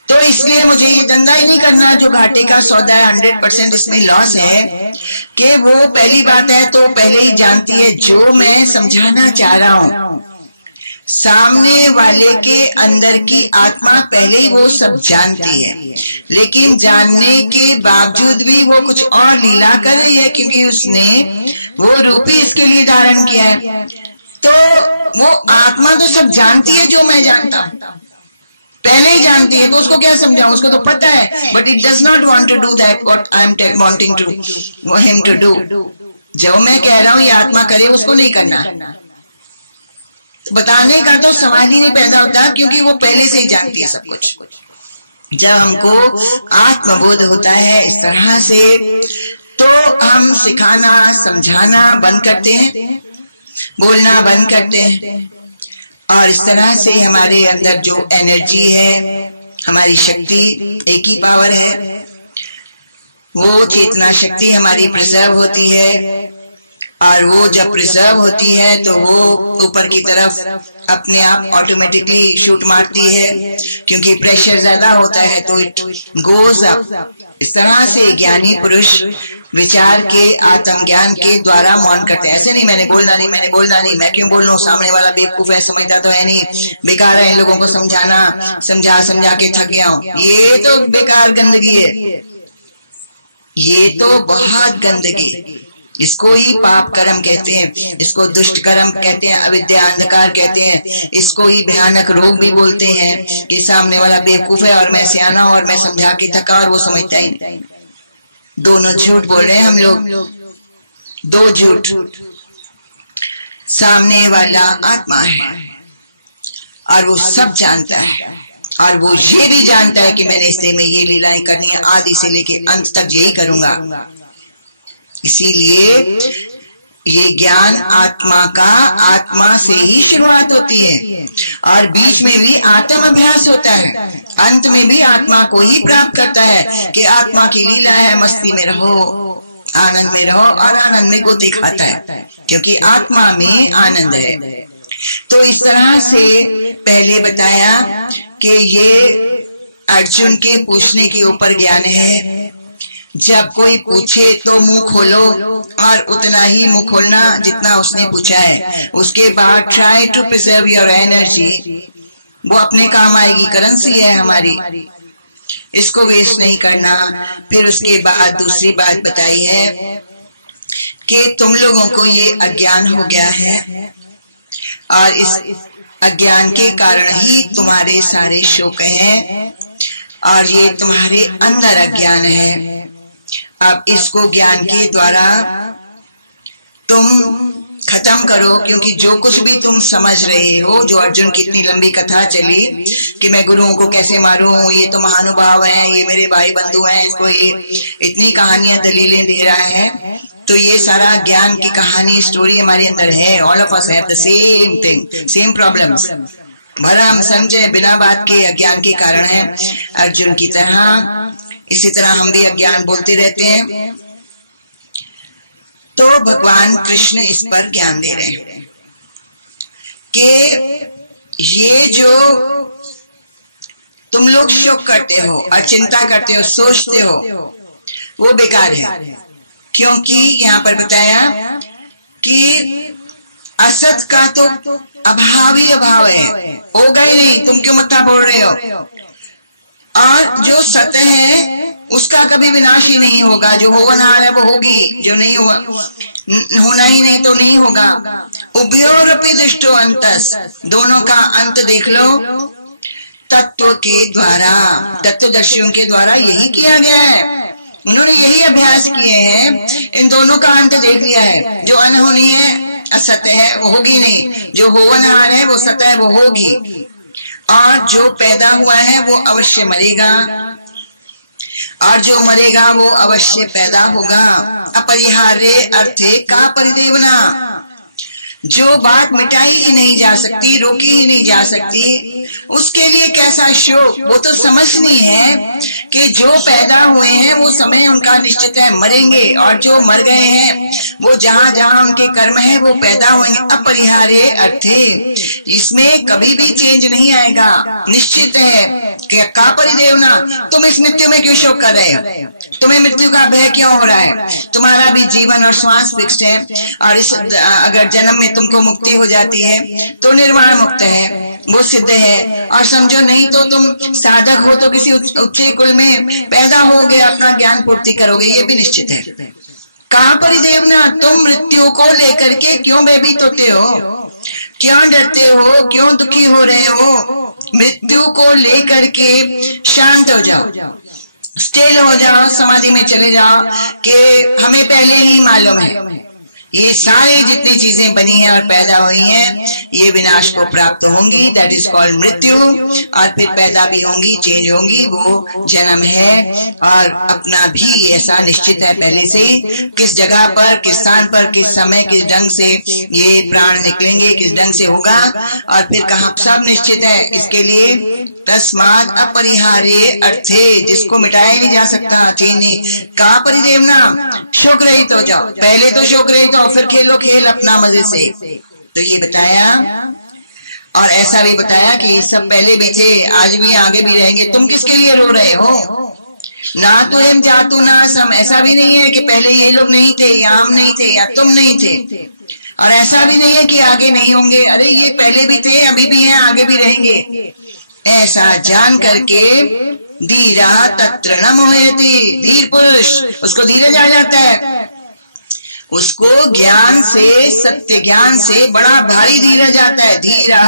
तो इसलिए मुझे ये धंधा ही नहीं करना जो घाटे का सौदा है। 100% इसमें लॉस है कि वो पहली बात है तो पहले ही जानती है जो मैं समझाना चाह रहा हूं, सामने वाले के अंदर की आत्मा पहले ही वो सब जानती है, लेकिन जानने के बावजूद भी वो कुछ और लीला कर रही है, क्योंकि उसने वो रूप ही इसके लिए धारण किया है। तो वो आत्मा तो सब जानती है जो मैं जानता हूं, पहले ही जानती है, तो उसको क्या समझाऊं? उसको तो पता है, but it does not want to do that what I am wanting to him to do. जो मैं कह रहा हूं ये आत्मा करे, उसको नहीं करना। बताने का तो सवाल ही नहीं पैदा होता, क्योंकि वो पहले से ही जानती है सब कुछ। जब हमको आत्मबोध होता है इस तरह से, तो हम सिखाना समझाना बंद करते हैं, बोलना बंद करते हैं, और इस तरह से हमारे अंदर जो एनर्जी है, हमारी शक्ति, एक ही पावर है, वो चेतना शक्ति हमारी प्रिजर्व होती है। और वो जब प्रिजर्व होती है तो वो ऊपर की तरफ अपने आप ऑटोमेटिकली शूट मारती है, क्योंकि प्रेशर ज्यादा होता है तो इट गोज अप। इस तरह से ज्ञानी पुरुष विचार के, आत्मज्ञान के द्वारा मौन करते हैं। ऐसे नहीं मैंने बोलना नहीं, मैंने बोलना नहीं, मैं क्यों बोल रहा हूँ, सामने वाला बेवकूफ है, समझता तो है नहीं, बेकार है इन लोगों को समझाना, समझा समझा के थक गया हूँ। ये तो बेकार गंदगी है, ये तो बहुत गंदगी। इसको ही पाप कर्म कहते हैं, इसको दुष्ट कर्म कहते हैं, अविद्या अंधकार कहते हैं, इसको ही भयानक रोग भी बोलते हैं कि सामने वाला बेवकूफ है और मैं सियाना हूं और मैं समझा के थका और वो समझता ही नहीं। दोनों झूठ बोल रहे हैं हम लोग, दो झूठ। सामने वाला आत्मा है और वो सब जानता है, और वो ये भी जानता है कि मैंने इससे में ये लीलाएं करनी है, आदि से लेके अंत तक यही करूंगा। इसीलिए ये ज्ञान आत्मा का आत्मा से ही शुरुआत होती है, और बीच में भी आत्म अभ्यास होता है, अंत में भी आत्मा को ही प्राप्त करता है कि आत्मा की लीला है, मस्ती में रहो, आनंद में रहो, और आनंद में गोते खाता है, क्योंकि आत्मा में आनंद है। तो इस तरह से पहले बताया कि ये अर्जुन के पूछने के ऊपर ज्ञान है। जब कोई पूछे तो मुंह खोलो, और उतना ही मुंह खोलना जितना उसने पूछा है। उसके बाद try to preserve your energy, वो अपने काम आएगी, करेंसी है हमारी, इसको वेस्ट नहीं करना। फिर उसके बाद दूसरी बात बताई है कि तुम लोगों को ये अज्ञान हो गया है, और इस अज्ञान के कारण ही तुम्हारे सारे शोक हैं, और ये तुम्हारे अंदर अज्ञान है। अब इसको ज्ञान के द्वारा तुम खत्म करो, क्योंकि जो कुछ भी तुम समझ रहे हो, जो अर्जुन की इतनी लंबी कथा चली कि मैं गुरुओं को कैसे मारूं, ये तो महानुभाव हैं, ये मेरे भाई बंधु हैं, इसको ये इतनी कहानियां दलीलें दे रहा है, तो ये सारा ज्ञान की कहानी स्टोरी हमारे अंदर है। All of us have the same thing, same problems. भरम समझे बिना बात के अज्ञान के कारण है, अर्जुन की तरह। इसी तरह हम भी अज्ञान बोलते रहते हैं। तो भगवान कृष्ण इस पर ज्ञान दे रहे हैं कि ये जो तुम लोग शोक करते हो और चिंता करते हो, सोचते हो, वो बेकार है। क्योंकि यहाँ पर बताया कि असत का तो अभाव ही अभाव है, होगा ही नहीं, तुम क्यों मत्था फोड़ रहे हो। और जो सत है उसका कभी विनाश ही नहीं होगा, जो होवनहार है वो होगी, जो नहीं होना ही नहीं तो नहीं होगा। उभयोरपि दृष्टो अंतस, दोनों का अंत देख लो तत्व के द्वारा, तत्वदर्शियों के द्वारा यही किया गया है। उन्होंने यही अभ्यास किए हैं, इन दोनों का अंत देख लिया है। जो अनहोनी है असत्य है वो होगी नहीं, जो होवनहार है वो सत्य है वो होगी, और जो पैदा हुआ है वो अवश्य मरेगा, और जो मरेगा वो अवश्य पैदा होगा। अपरिहार्य अर्थे का परिदेवना, जो बात मिटाई ही नहीं जा सकती, रोकी ही नहीं जा सकती, उसके लिए कैसा शोक। वो तो समझनी है कि जो पैदा हुए हैं वो समय उनका निश्चित है, मरेंगे, और जो मर गए हैं वो जहां जहां उनके कर्म है वो पैदा होंगे। अपरिहार्य अर्थे, इसमें कभी भी चेंज नहीं आएगा, निश्चित है। का परिदेवना, तुम इस मृत्यु में क्यों शोक कर रहे हो, तुम्हें मृत्यु का भय क्यों हो रहा है। तुम्हारा भी जीवन और श्वास फिक्स्ड है, और इस अगर जन्म में तुमको मुक्ति हो जाती है तो निर्वाण मुक्त है, वो सिद्ध है। और समझो नहीं तो तुम साधक हो तो किसी उच्च कुल में पैदा होगे, अपना ज्ञान पूर्ति करोगे, ये भी निश्चित है। कहाँ परिदेवना, तुम मृत्यु को लेकर के क्यों भयभीत होते हो, क्यों डरते हो, क्यों दुखी हो रहे हो। मृत्यु को लेकर के शांत हो जाओ, स्टिल हो जाओ, समाधि में चले जाओ कि हमें पहले ही मालूम है, ये सारे जितनी चीजें बनी हैं और पैदा हुई हैं ये विनाश को प्राप्त होंगी, दैट इज कॉल्ड मृत्यु, और फिर पैदा भी होंगी, चेंज होंगी, वो जन्म है। और अपना भी ऐसा निश्चित है पहले से ही, किस जगह पर, किस स्थान पर, किस समय, किस ढंग से ये प्राण निकलेंगे, किस ढंग से होगा, और फिर कहाँ, सब निश्चित है। इसके लिए तस्मात् अपरिहार्य अर्थे, जिसको मिटाया नहीं जा सकता, चेंज नहीं। का परिदेवना, शोक रहित हो जाओ, पहले तो शोक रहित हो, फिर खेलो खेल अपना मजे से। तो ये बताया, और ऐसा भी बताया कि ये सब पहले भी थे, आज भी, आगे भी रहेंगे। तुम किसके लिए रो रहे हो? ना तो हम जातु ना सम, ऐसा भी नहीं है कि पहले ये लोग नहीं थे या हम नहीं थे या तुम नहीं थे, और ऐसा भी नहीं है कि आगे नहीं होंगे। अरे ये पहले भी थे, अभी भी हैं, आगे भी रहेंगे। ऐसा जान करके धीरा तत्र न मोहयति, धीर पुरुष, उसको धीरज आ जाता है, उसको ज्ञान से, सत्य ज्ञान से बड़ा भारी धीरज आता है। धीरा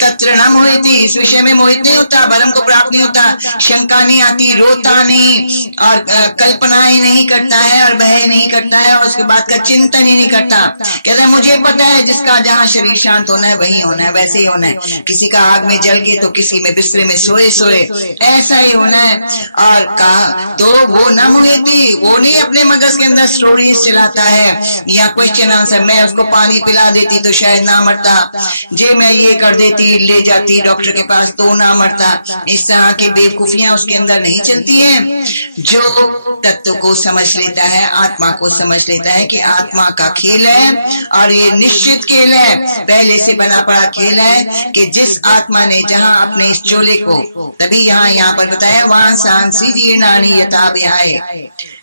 तत्र न मोहिती, इस विषय में मोहित नहीं होता, भरम को प्राप्त नहीं होता, शंका नहीं आती, रोता नहीं, और कल्पनाएं नहीं करता है, और भय नहीं करता है, और उसके बाद का चिंतन ही नहीं करता। कहता है मुझे पता है जिसका जहाँ शरीर शांत होना है वही होना है, वैसे ही होना है। किसी का आग में जल के तो किसी में बिस्तरे में सोए सोए, ऐसा ही होना है। और कहा तो वो न मोहिती, वो नहीं अपने मगज के अंदर स्टोरीज चलाता है या क्वेश्चन आंसर, मैं उसको पानी पिला देती तो शायद ना मरता, जे मैं ये कर देती, ले जाती डॉक्टर के पास तो ना मरता। इस तरह की बेवकूफियां उसके अंदर नहीं चलती हैं। जो तत्व को समझ लेता है, आत्मा को समझ लेता है कि आत्मा का खेल है, और ये निश्चित खेल है, पहले से बना पड़ा खेल है, कि जिस आत्मा ने जहां अपने इस चोले को, तभी यहाँ पर बताया वहां सांसी दीर्णानी यथा विहाय,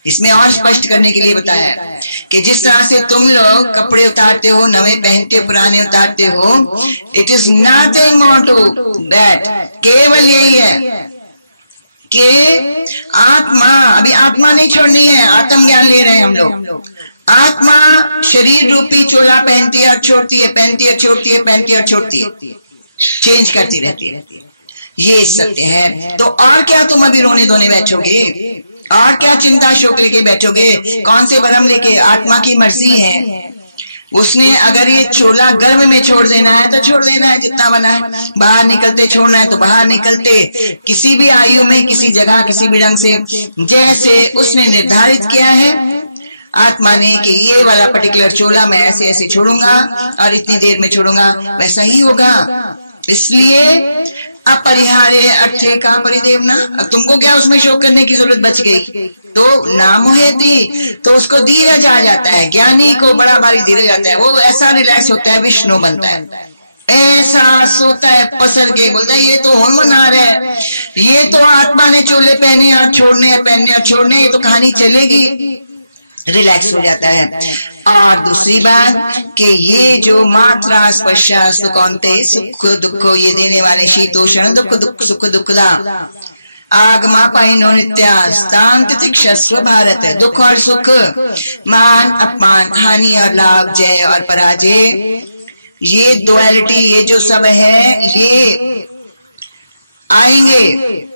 इसमें और स्पष्ट करने के लिए बताया कि जिस तरह से तुम लोग कपड़े उतारते हो, नए पहनते हो, पुराने उतारते हो, it is nothing more to that, केवल यही है कि आत्मा, अभी आत्मा नहीं छोड़नी है, आत्म ज्ञान ले रहे हैं हम लोग। आत्मा शरीर रूपी चोला पहनती है और छोड़ती है, पहनती है छोड़ती है, पहनती है और छोड़ती है, चेंज करती रहती है, ये सत्य है। तो और क्या तुम अभी रोने धोने बैठोगे, और क्या चिंता शोक लेके बैठोगे, कौन से भरम लेके? आत्मा की मर्जी है, उसने अगर ये चोला गर्भ में छोड़ देना है तो छोड़ देना है, जितना बना है, बाहर निकलते छोड़ना है तो बाहर निकलते, किसी भी आयु में, किसी जगह, किसी भी ढंग से, जैसे उसने निर्धारित किया है आत्मा ने कि ये वाला पर्टिकुलर चोला मैं ऐसे ऐसे छोड़ूंगा और इतनी देर में छोड़ूंगा, वैसा ही होगा। इसलिए अपरिहार्य अर्थे का परिदेवना, अब तुमको क्या उसमें शोक करने की जरूरत बच गई? तो नाम है तो उसको धीरज आ जाता है, ज्ञानी को बड़ा भारी धीरज आता है, वो ऐसा रिलैक्स होता है, विष्णु बनता है, ऐसा सोता है, पसर के बोलता है ये तो होमनार है, ये तो आत्मा ने चोले पहने और छोड़ने, पहनने और छोड़ने, ये तो कहानी चलेगी, रिलैक्स हो जाता है। और दूसरी बात कि ये जो मात्रा स्पर्शा सुखौंते, सुख दुख ये देने वाले, शीतोषण दुख दुख सुख दुखदा, आगमा पाइनो नित्या स्थान तितिक्षस्व भारत, दुख और सुख, मान अपमान, हानि और लाभ, जय और पराजय, ये दुअलिटी, ये जो सब है, ये आएंगे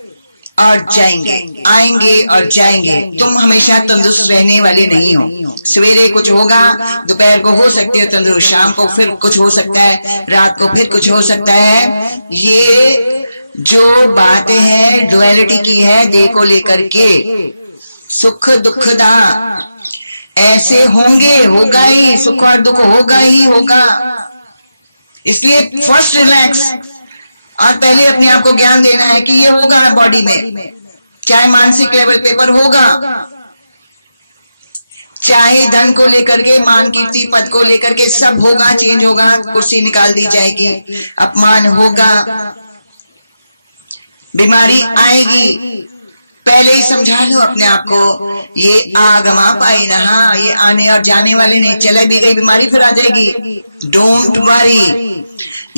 और जाएंगे, आएंगे और जाएंगे। तुम हमेशा तंदुरुस्त रहने वाले नहीं हो। सवेरे कुछ होगा, दोपहर को हो सकती है तंदुरुस्त, शाम को फिर कुछ हो सकता है, रात को फिर कुछ हो सकता है। ये जो बातें हैं डुअलिटी की है, देह को लेकर के, सुख दुखदा ऐसे होंगे, होगा ही, सुख और दुख होगा ही होगा। इसलिए फर्स्ट रिलैक्स, और पहले अपने आप को ज्ञान देना है कि ये होगा बॉडी में, चाहे मानसिक लेवल पे पर होगा, चाहे धन को लेकर के, मान कीर्ति पद को लेकर के, सब होगा, चेंज होगा, कुर्सी निकाल दी जाएगी, अपमान होगा, बीमारी आएगी। पहले ही समझा लो अपने आप को, ये आगमा पाई नहा, ये आने और जाने वाले नहीं, चले भी गई बीमारी फिर आ जाएगी, डोंट वरी,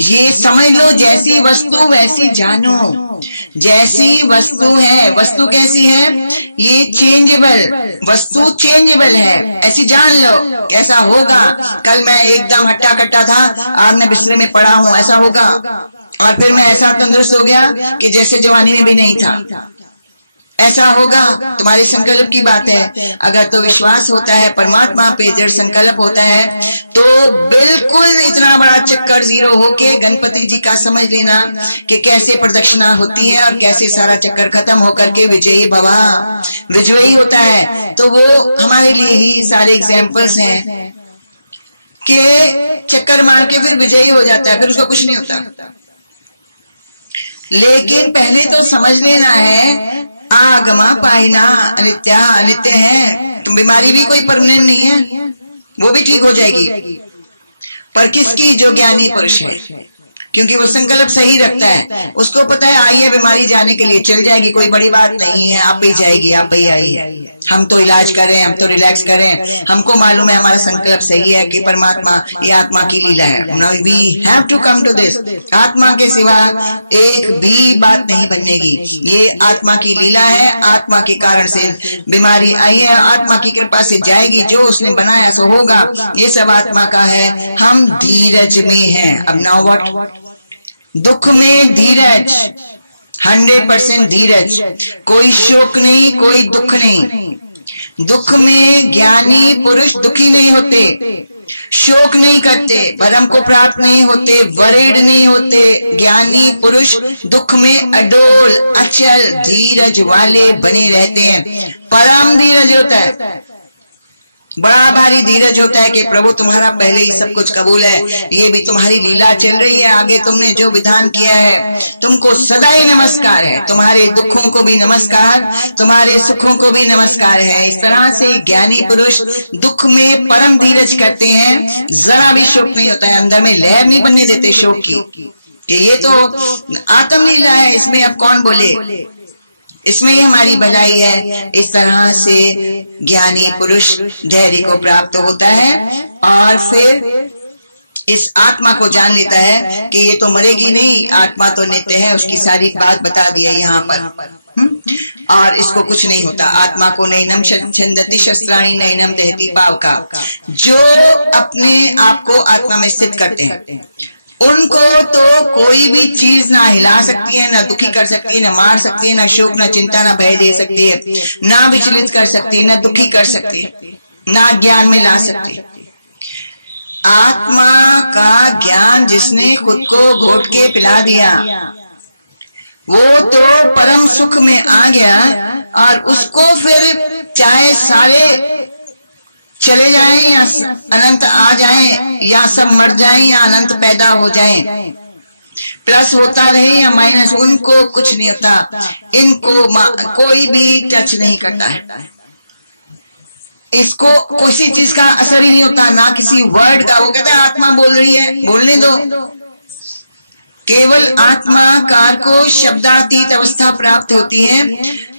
ये समझ लो, जैसी वस्तु वैसी जानो, जैसी वस्तु है, वस्तु कैसी है, ये चेंजेबल, वस्तु चेंजेबल है, ऐसी जान लो। कैसा होगा, कल मैं एकदम हट्टा कट्टा था, आज मैं बिस्तर में पड़ा हूँ, ऐसा होगा, और फिर मैं ऐसा तंदुरुस्त हो गया कि जैसे जवानी में भी नहीं था, ऐसा होगा, तुम्हारे संकल्प की बात है। अगर तो विश्वास होता है परमात्मा पे, दृढ़ संकल्प होता है, तो बिल्कुल इतना बड़ा चक्कर जीरो होके गणपति जी का समझ लेना कि कैसे प्रदक्षिणा होती है और कैसे सारा चक्कर खत्म होकर के विजयी भवा विजयी होता है। तो वो हमारे लिए ही सारे एग्जाम्पल्स हैं कि चक्कर मार के फिर विजयी हो जाता है, फिर उसका कुछ नहीं होता। लेकिन पहले तो समझ लेना है आगमा पाइना अनित्या, अनित्य है। तुम बीमारी भी कोई परमानेंट नहीं है, वो भी ठीक हो जाएगी। पर किसकी? जो ज्ञानी पुरुष है, क्योंकि वो संकल्प सही रखता है। उसको पता है आई है बीमारी जाने के लिए, चल जाएगी, कोई बड़ी बात नहीं है, आप ही जाएगी, आप ही आई है। हम तो इलाज करें, हम तो रिलैक्स करें, हमको मालूम है हमारा संकल्प सही है कि परमात्मा ये आत्मा की लीला है। Now we have to come to this. आत्मा के सिवा एक भी बात नहीं बनेगी, ये आत्मा की लीला है। आत्मा के कारण से बीमारी आई है, आत्मा की कृपा से जाएगी, जो उसने बनाया सो होगा, ये सब आत्मा का है। हम धीरज में हैं। अब नाउ व्हाट? दुख में धीरज, 100% धीरज, कोई शोक नहीं, कोई दुख नहीं। दुख में ज्ञानी पुरुष दुखी नहीं होते, शोक नहीं करते, भरम को प्राप्त नहीं होते, वरीड नहीं होते। ज्ञानी पुरुष दुख में अडोल, अचल, धीरज वाले बने रहते हैं। परम धीरज होता है, बड़ा भारी धीरज होता है कि प्रभु तुम्हारा पहले ही सब कुछ कबूल है, ये भी तुम्हारी लीला चल रही है, आगे तुमने जो विधान किया है तुमको सदा ही नमस्कार है। तुम्हारे दुखों को भी नमस्कार, तुम्हारे सुखों को भी नमस्कार है। इस तरह से ज्ञानी पुरुष दुख में परम धीरज करते हैं, जरा भी शोक नहीं होता है, अंदर में लहर नहीं बनने देते शोक की कि ये तो आत्म लीला है, इसमें अब कौन बोले, इसमें ही हमारी भलाई है। इस तरह से ज्ञानी पुरुष धैर्य को प्राप्त होता है और फिर इस आत्मा को जान लेता है कि ये तो मरेगी नहीं, आत्मा तो नित्य है। उसकी सारी बात बता दी है यहाँ पर। और इसको कुछ नहीं होता। आत्मा को नैनम छिंदति शस्त्राणि नैनम दहति पावका। जो अपने आप को आत्मा में स्थित करते हैं उनको तो कोई भी चीज ना हिला सकती है, ना दुखी कर सकती है, ना मार सकती है, ना शोक, ना चिंता, ना भय दे सकती है, ना विचलित कर सकती है, ना दुखी कर सकती है, ना ज्ञान में ला सकती है। आत्मा का ज्ञान जिसने खुद को घोट के पिला दिया वो तो परम सुख में आ गया, और उसको फिर चाहे सारे चले जाएं या अनंत आ जाएं, या सब मर जाएं या अनंत पैदा हो जाएं, प्लस होता रहे या माइनस, उनको कुछ नहीं होता। इनको कोई भी टच नहीं करता है, इसको किसी चीज का असर ही नहीं होता, ना किसी वर्ड का। वो कहता है आत्मा बोल रही है, बोलने दो। केवल आत्माकार को शब्दातीत अवस्था प्राप्त होती है,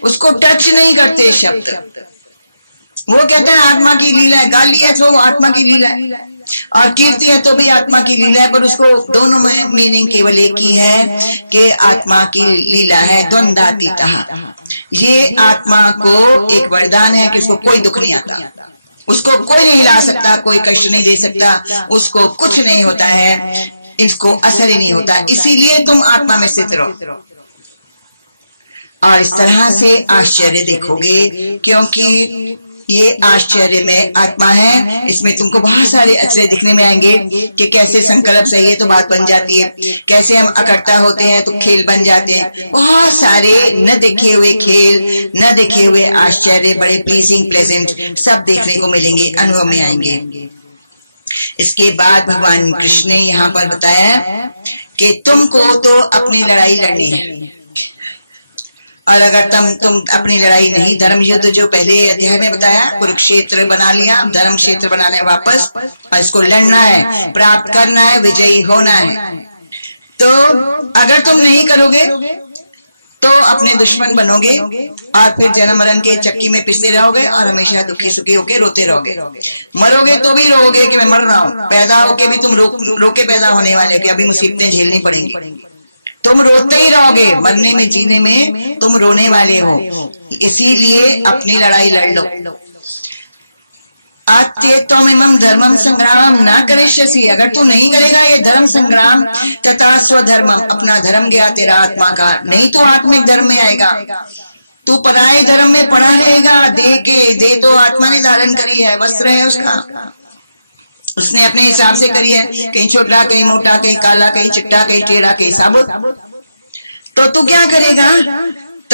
उसको टच नहीं करते शब्द। वो कहता है आत्मा की लीला है, गाली है तो आत्मा की लीला है, और कीर्ति है तो भी आत्मा की लीला है। पर उसको दोनों में मीनिंग केवल एक ही है कि आत्मा की लीला है, द्वंद्वातीतः। ये आत्मा को एक वरदान है कि उसको कोई दुख नहीं आता, उसको कोई नहीं हिला सकता, कोई कष्ट नहीं दे सकता, उसको कुछ नहीं होता है, इसको असर ही नहीं होता। इसीलिए तुम आत्मा में स्थित रहो और इस तरह से आश्चर्य देखोगे, क्योंकि ये आश्चर्य में आत्मा है। इसमें तुमको बहुत सारे अचरज दिखने में आएंगे कि कैसे संकल्प सही है तो बात बन जाती है, कैसे हम अकट्ठा होते हैं तो खेल बन जाते हैं। बहुत सारे न देखे हुए खेल, न देखे हुए आश्चर्य, बड़े प्लीजिंग प्लेजेंट सब देखने को मिलेंगे, अनुभव में आएंगे। इसके बाद भगवान कृष्ण ने यहाँ पर बताया कि तुमको तो अपनी लड़ाई लड़नी है, और अगर तुम अपनी लड़ाई नहीं, धर्म युद्ध जो पहले अध्याय में बताया, कुरुक्षेत्र बना लिया, अब धर्म क्षेत्र बनाना है वापस, और इसको लड़ना है, प्राप्त करना है, विजयी होना है। तो अगर तुम नहीं करोगे तो अपने दुश्मन बनोगे और फिर जन्म मरण के चक्की में पिसते रहोगे और हमेशा दुखी सुखी होके रोते रहोगे। मरोगे तो भी रोगे कि मैं मर रहा हूँ, पैदा होके भी तुम रोके पैदा होने वाले कि अभी मुसीबतें झेलनी पड़ेंगी। तुम रोते ही रहोगे, मरने में जीने में तुम रोने वाले हो। इसीलिए अपनी लड़ाई लड़ लो। आत्यत्वमिमं धर्मम संग्रामम ना करिष्यसि, अगर तू नहीं करेगा ये धर्म संग्राम, तथा स्वधर्मम, अपना धर्म गया तेरा आत्मा का, नहीं तो आत्मिक धर्म में आएगा। तू पराये धर्म में पड़ा रहेगा। देह तो आत्मा ने धारण करी है, वस्त्र है उसका, उसने अपने हिसाब से करी है, कहीं छोटा कहीं मोटा, कहीं काला कहीं चिट्टा, कहीं टेढ़ा कहीं साबुत। तो तू क्या करेगा?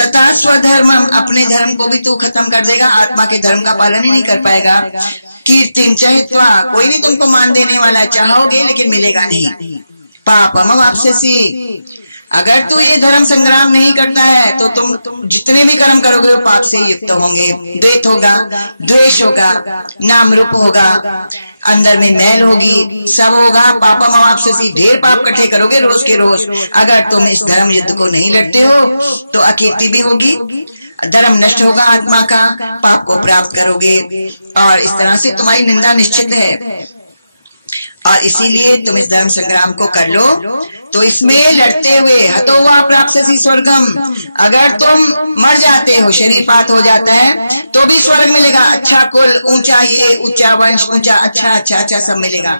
तथा स्वधर्म, अपने धर्म को भी तू खत्म कर देगा, आत्मा के धर्म का पालन ही नहीं कर पाएगा। कीर्तिम चहित्वा, कोई नहीं तुमको मान देने वाला है, चाहोगे लेकिन मिलेगा नहीं। पापम वापसी, अगर तू ये धर्म संग्राम नहीं करता है तो तुम जितने भी कर्म करोगे वो पाप से युक्त होंगे। द्वेष होगा, द्वेष होगा, नाम रूप होगा, अंदर में मैल होगी, सब होगा। पापम वापसी, ढेर पाप इकट्ठे करोगे रोज के रोज। अगर तुम इस धर्म युद्ध को नहीं लड़ते हो तो अकीर्ति भी होगी, धर्म नष्ट होगा, आत्मा का पाप को प्राप्त करोगे, और इस तरह से तुम्हारी निंदा निश्चित है। और इसीलिए तुम इस धर्म संग्राम को कर लो। तो इसमें लड़ते हुए हतो वा प्राप्स्यसि स्वर्गम, अगर तुम मर जाते हो, शरीर पात हो जाता है, तो भी स्वर्ग मिलेगा। अच्छा कुल, ऊंचा ये, ऊंचा वंश, ऊंचा अच्छा अच्छा अच्छा सब मिलेगा।